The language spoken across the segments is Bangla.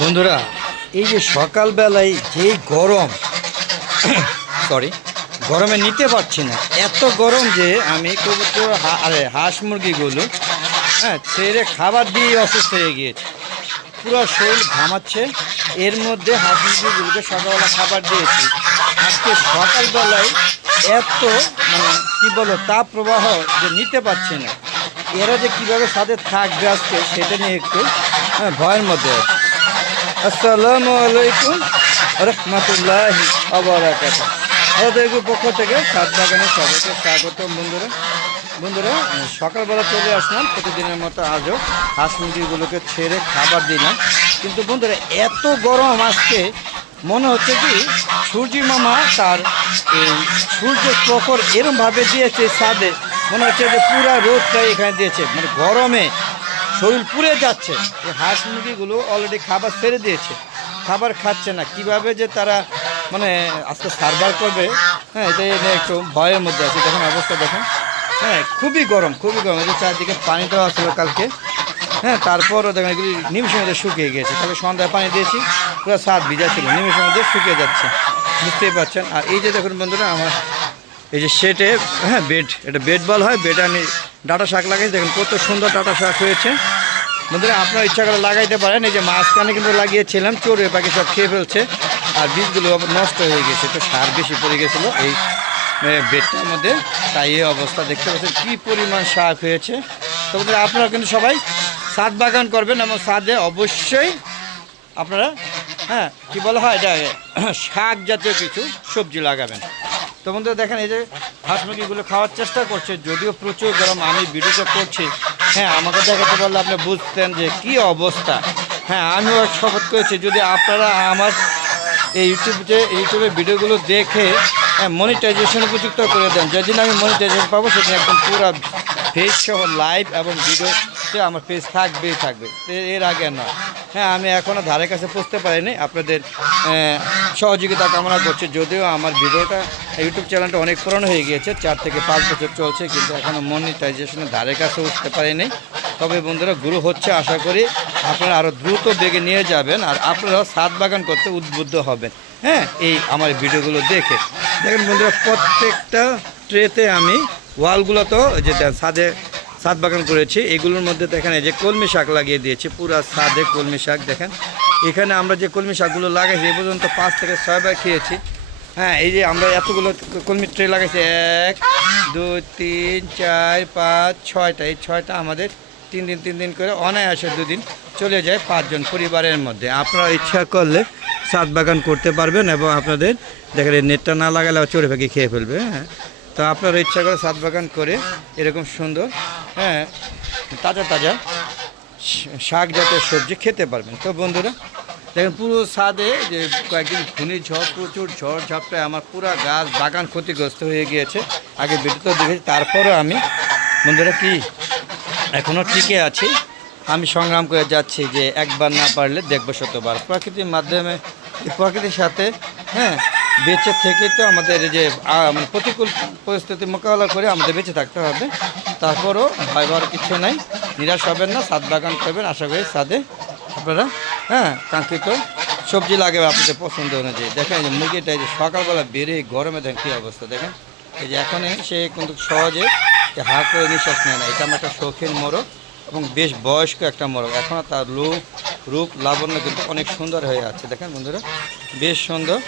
বন্ধুরা, এই যে সকালবেলায় যে গরম, সরি, গরমে নিতে পারছি না। এত গরম যে আমি কবুতর হাঁস মুরগিগুলো ছেড়ে খাবার দিয়ে অসুস্থ হয়ে গিয়েছে। পুরো শরীর ঘামাচ্ছে। এর মধ্যে হাঁস মুরগিগুলোকে সকালবেলা খাবার দিয়েছি। আজকে সকালবেলায় এত কি বলো তাপ প্রবাহ যে নিতে পারছি না। এরা যে কীভাবে সাথে থাকবে আজকে সেটা নিয়ে একটু ভয়ের মধ্যে আছে। আসসালামু আলাইকুম রহমতুল্লাহি আবরাকাতুহু। আমাদের পক্ষ থেকে সাত বাগানের সবাইকে স্বাগত। বন্ধুরা সকালবেলা চলে আসলাম প্রতিদিনের মতো। আজও হাঁস মুরগিগুলোকে ছেড়ে খাবার দিলাম। কিন্তু বন্ধুরা, এত গরম আজকে মনে হচ্ছে কি সূর্যি মামা তার এই সূর্যের প্রখর এরমভাবে দিয়েছে ছাদে, মনে হচ্ছে যে পুরা রোদটাই এখানে দিয়েছে। মানে গরমে শরীর পুড়ে যাচ্ছে। এই হাঁস মুরগিগুলো অলরেডি খাবার ছেড়ে দিয়েছে, খাবার খাচ্ছে না। কিভাবে যে তারা আজকে সার্ভাইভ করবে, এটা নিয়ে একটু ভয়ের মধ্যে আছে। দেখুন অবস্থা দেখুন, খুবই গরম, খুবই গরম। এই যে চারদিকে পানি দেওয়া ছিল কালকে, তারপরও দেখেন এগুলি নিমিষের মধ্যে শুকিয়ে গিয়েছে। তাহলে সন্ধ্যায় পানি দিয়েছি, পুরো ছাদ ভিজা ছিল, নিমিষের মধ্যে শুকিয়ে যাচ্ছে, বুঝতেই পারছেন। আর এই যে দেখুন বন্ধুরা, আমার এই যে সেটে বেড, এটা বেড বল হয়, বেডে আমি ডাঁটা শাক লাগাইছি। দেখুন কত সুন্দর ডাঁটা শাক হয়েছে। বন্ধুরা, আপনারা ইচ্ছা করে লাগাইতে পারেন। এই যে মাঝখানে কিন্তু লাগিয়েছিলাম, চড়ুই পাখি সব খেয়ে ফেলছে আর বীজগুলো নষ্ট হয়ে গেছে। তো সার বেশি পড়ে গেছিলো এই বেডটার মধ্যে, তাই এই অবস্থা। দেখতে পাচ্ছেন কী পরিমাণ শাক হয়েছে। তো বন্ধুরা, আপনারা কিন্তু সবাই ছাদ বাগান করবেন এবং ছাদে অবশ্যই আপনারা কি বলা হয় এটা শাক জাতীয় কিছু সবজি লাগাবেন। তো বন্ধুরা দেখেন, এই যে হাঁস মুরগিগুলো খাওয়ার চেষ্টা করছে, যদিও প্রচুর গরম। আমি ভিডিওটা করছি, আমাকে দেখাতে পারলে আপনি বুঝতেন যে কি অবস্থা। আমিও শপথ করেছি, যদি আপনারা আমার এই ইউটিউবে ভিডিওগুলো দেখে মনিটাইজেশন উপযুক্ত করে দেন, যেদিন আমি মনিটাইজেশন পাবো সেদিন একদম পুরো ফেস সহ লাইভ এবং ভিডিওতে আমার ফেস থাকবেই থাকবে, এর আগে না। আমি এখনও ধারে কাছে পৌঁছতে পারিনি। আপনাদের সহযোগিতা কামনা করছি। যদিও আমার ভিডিওটা ইউটিউব চ্যানেলটা অনেক পুরনো হয়ে গিয়েছে, 4 থেকে 5 বছর চলছে, কিন্তু এখনও মনিটাইজেশনের ধারে কাছে উঠতে পারিনি। তবে বন্ধুরা, গুরু হচ্ছে, আশা করি আপনারা আরও দ্রুত বেগে নিয়ে যাবেন আর আপনারাও ছাদ বাগান করতে উদ্বুদ্ধ হবেন। এই আমার ভিডিওগুলো দেখে দেখেন বন্ধুরা, প্রত্যেকটা ট্রেতে আমি ওয়ালগুলো তো যে ছাদ বাগান করেছি, এগুলোর মধ্যে দেখেন এই যে কলমি শাক লাগিয়ে দিয়েছি। পুরো ছাদে কলমি শাক দেখেন। এখানে আমরা যে কলমি শাকগুলো লাগাইছি এ পর্যন্ত 5 থেকে 6 বার খেয়েছি। এই যে আমরা এতগুলো কলমি ট্রে লাগাইছি, 1 2 3 4 5 6টা। এই 6টা আমাদের 3 দিন করে অনায়াসে 2 দিন চলে যায় 5 জন পরিবারের মধ্যে। আপনারা ইচ্ছা করলে ছাদ বাগান করতে পারবেন এবং আপনাদের দেখেন এই নেটটা না লাগালে চড়ুই পাখি খেয়ে ফেলবে। তো আপনারা ইচ্ছা করে ছাদ বাগান করে এরকম সুন্দর তাজা শাক জাতীয় সবজি খেতে পারবেন। তো বন্ধুরা দেখেন, পুরো ছাদে যে কয়েকদিন ঘূর্ণিঝড়, প্রচুর ঝড় ঝাপটায় আমার পুরো গাছ বাগান ক্ষতিগ্রস্ত হয়ে গিয়েছে। আগে ভিডিওতে দেখেছি, তারপরেও আমি বন্ধুরা কি এখনও টিকে আছি। আমি সংগ্রাম করে যাচ্ছি যে একবার না পারলে দেখবো শতবার। প্রকৃতির মাধ্যমে, প্রকৃতির সাথে বেঁচে থেকে তো আমাদের যে প্রতিকূল পরিস্থিতি মোকাবেলা করে আমাদের বেঁচে থাকতে হবে। তারপরও ভয় পাওয়ার কিছু নাই, নিরাশ হবেন না, ছাদ বাগান করবেন। আশা করি ছাদে আপনারা কাঙ্ক্ষিত সবজি লাগাবে আপনাদের পছন্দ অনুযায়ী। দেখেন এই যে মুরগিটা, এই যে সকালবেলা বেরিয়ে গরমে দেখেন কী অবস্থা। দেখেন এই যে এখনই সে কিন্তু সহজে হা করে নিঃশ্বাস নেয় না। এটা আমার একটা শৌখিন মোরগ এবং বেশ বয়স্ক একটা মোরগ। এখনও তার রূপ লাবণ্য কিন্তু অনেক সুন্দর হয়ে আছে। দেখেন বন্ধুরা, বেশ সুন্দর।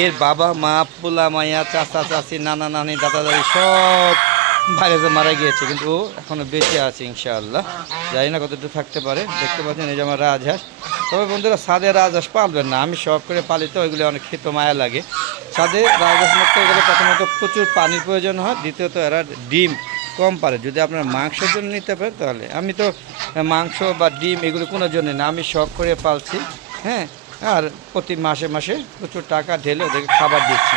এর বাবা মা, পোলা মাইয়া, চাচা চাচি, নানা নানি, দাদা দাদি সব ভাইরাসে মারা গিয়েছে, কিন্তু ও এখনও বেঁচে আছে ইনশাআল্লাহ। জানি না কতটুকু থাকতে পারে। দেখতে পাচ্ছেন এই যে আমার রাজহাঁস। তবে বন্ধুরা, ছাদে রাজহাঁস পালবেন না, আমি শখ করে পালিত, ওইগুলো অনেক খেতে মায়া লাগে। ছাদে রাজহাঁস মারতে গেলে প্রথমত প্রচুর পানির প্রয়োজন হয়, দ্বিতীয়ত এরা ডিম কম পারে। যদি আপনারা মাংসের জন্য নিতে পারেন তাহলে। আমি তো মাংস বা ডিম এগুলো কোনো জন্য না, আমি শখ করে পালছি। আর প্রতি মাসে প্রচুর টাকা ঢেলে ওদেরকে খাবার দিচ্ছি।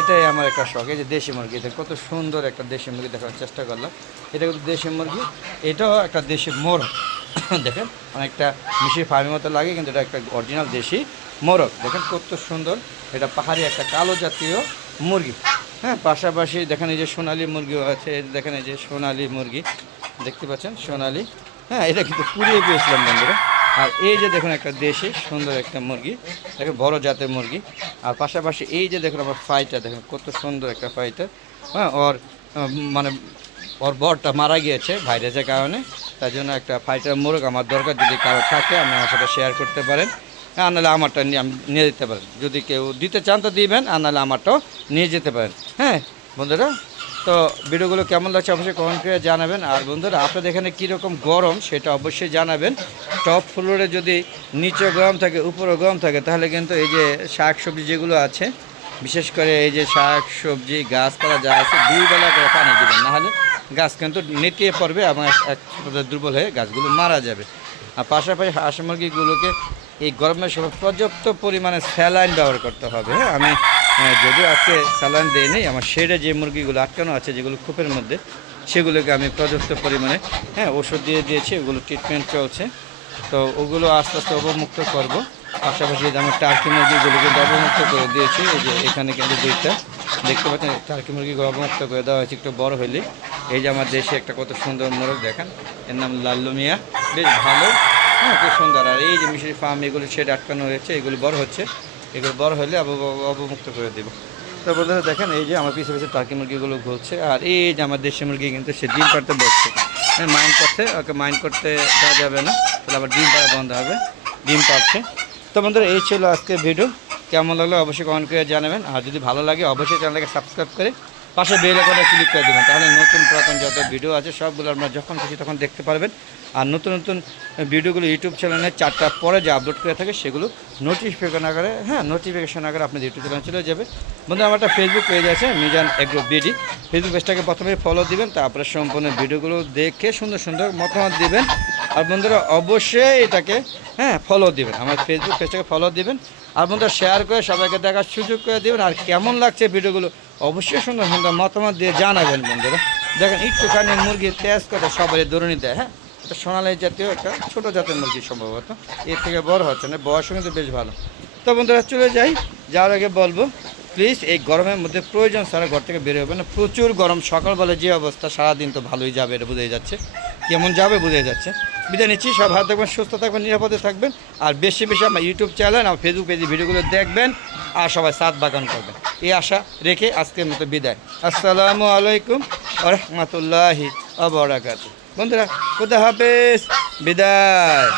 এটাই আমার একটা শখ। এই যে দেশি মুরগি, এটা কত সুন্দর একটা দেশি মুরগি দেখার চেষ্টা করলাম। এটা কিন্তু দেশি মুরগি, এটাও একটা দেশি মোরগ। দেখেন অনেকটা মিশির ফার্মের মতো লাগে, কিন্তু এটা একটা অরিজিনাল দেশি মোরগ। দেখেন কত সুন্দর, এটা পাহাড়ি একটা কালো জাতীয় মুরগি। পাশাপাশি দেখেন এই যে সোনালি মুরগিও আছে। দেখেন এই যে সোনালি মুরগি দেখতে পাচ্ছেন, সোনালি। এটা কিন্তু পুড়িয়ে পেয়েছিলাম বন্ধুরা। আর এই যে দেখুন একটা দেশি সুন্দর একটা মুরগি, দেখুন বড় জাতের মুরগি। আর পাশাপাশি এই যে দেখুন আমার ফাইটার, দেখুন কত সুন্দর একটা ফাইটার। হ্যাঁ, মানে ওর বরটা মারা গিয়েছে ভাইরাসের কারণে, তার জন্য একটা ফাইটার মুরগ আমার দরকার। যদি কারো থাকে আপনি আমার সাথে শেয়ার করতে পারেন, আর নাহলে আমারটা নিয়ে যেতে পারেন। যদি কেউ দিতে চান তো দিবেন, আর নাহলে আমারটাও নিয়ে যেতে পারেন। হ্যাঁ বন্ধুরা, তো ভিডিওগুলো কেমন লাগছে অবশ্যই কমেন্ট করে জানাবেন। আর বন্ধুরা, আপনাদের এখানে কীরকম গরম সেটা অবশ্যই জানাবেন। টপ ফ্লোরে যদি নিচে গরম থাকে উপরে গরম থাকে, তাহলে কিন্তু এই যে শাক সবজি যেগুলো আছে, বিশেষ করে এই যে শাক সবজি গাছপালা যা আছে, 2 বেলা করে পানি দেবেন, নাহলে গাছ কিন্তু নেতিয়ে পড়বে এবং এক দুর্বল হয়ে গাছগুলো মারা যাবে। আর পাশাপাশি হাঁস মুরগিগুলোকে এই গরমের সময় পর্যাপ্ত পরিমাণে স্যালাইন ব্যবহার করতে হবে। হ্যাঁ, আমি যদিও আজকে স্যালাইন দিইনি, আমার শেডে যে মুরগিগুলো আটকানো আছে যেগুলো কূপের মধ্যে, সেগুলোকে আমি পর্যাপ্ত পরিমাণে ওষুধ দিয়ে দিয়েছি, ওগুলো ট্রিটমেন্ট চলছে। তো ওগুলো আস্তে আস্তে অবমুক্ত করব। পাশাপাশি আমার টার্কি মুরগিগুলোকে অবমুক্ত করে দিয়েছি। এই যে এখানে কিন্তু 2টা দেখতে পাচ্ছেন, টার্কি মুরগিগুলো অবমুক্ত করে দেওয়া হয়েছে একটু বড় হলে। এই যে আমার দেশে একটা কত সুন্দর মোরগ দেখেন, এর নাম লাল্লু মিয়া, বেশ ভালো। হ্যাঁ, খুব সুন্দর। আর এই যে মিশরি ফার্ম, এগুলো শেড আটকানো হয়েছে, এগুলো বড় হচ্ছে, এগুলো বড় হলে অবমুক্ত করে দেবো। তো বন্ধুরা দেখেন, এই যে আমার পিছনে পিছনে টার্কি মুরগিগুলো ঘুরছে। আর এই যে আমার দেশি মুরগি কিন্তু সে ডিম পাড়তে বসছে, মাইন্ড করছে, ওকে মাইন্ড করতে দেওয়া যাবে না, তাহলে আবার ডিম পাড়া বন্ধ হবে। ডিম পাড়ছে। তো বন্ধুরা, এই ছিল আজকের ভিডিও। কেমন লাগলো অবশ্যই কমেন্ট করে জানাবেন। আর যদি ভালো লাগে অবশ্যই চ্যানেলটাকে সাবস্ক্রাইব করে পাশে বেল আইকনটা ক্লিক করে দেবেন, তাহলে নতুন পুরাতন যত ভিডিও আছে সবগুলো আপনারা যখন খুশি তখন দেখতে পারবেন। আর নতুন নতুন ভিডিওগুলো ইউটিউব চ্যানেলে 4টার পরে যে আপলোড করে থাকে সেগুলো নোটিফিকেশন আকারে আপনাদের ইউটিউব চ্যানেলে চলে যাবে। বন্ধু, আমার একটা ফেসবুক পেজ আছে, মিজান এগ্রো বিডি। ফেসবুক পেজটাকে প্রথমে ফলো দিবেন, তারপরে সম্পূর্ণ ভিডিওগুলো দেখে সুন্দর সুন্দর মতামত দিবেন। আর বন্ধুরা অবশ্যই এটাকে ফলো দিবেন, আমার ফেসবুক পেজটাকে ফলো দিবেন। আর বন্ধুরা শেয়ার করে সবাইকে দেখার সুযোগ করে দেবেন। আর কেমন লাগছে ভিডিওগুলো অবশ্যই সুন্দর সুন্দর মতামত দিয়ে জানাবেন। বন্ধুরা দেখেন, একটুখানি মুরগির তেজ কথা সবাই দৌড়নি দেয়। হ্যাঁ, এটা সোনালি জাতীয় একটা ছোটো জাতের মুরগি, সম্ভবত এর থেকে বড় হচ্ছে না, বয়সও কিন্তু বেশ ভালো। তো বন্ধুরা চলে যাই, যাওয়ার আগে বলবো প্লিজ এই গরমের মধ্যে প্রয়োজন ছাড়া ঘর থেকে বের হবে না। প্রচুর গরম, সকালবেলা যে অবস্থা, সারাদিন তো ভালোই যাবে, এটা বোঝাই যাচ্ছে। কেমন যাবে বোঝাই যাচ্ছে। বিদায় নিচ্ছি, সব ভালো থাকবেন, সুস্থ থাকবেন, নিরাপদে থাকবেন। আর বেশি বেশি আমার ইউটিউব চ্যানেল আর ফেসবুক পেজে ভিডিওগুলো দেখবেন, আর সবাই সাত বাগান করবেন, এই আশা রেখে আজকের মতো বিদায়। আসসালামু আলাইকুম ওয়া রাহমাতুল্লাহি ওয়া বারাকাতুহু। বন্ধুরা খুদা হাফেজ, বিদায়।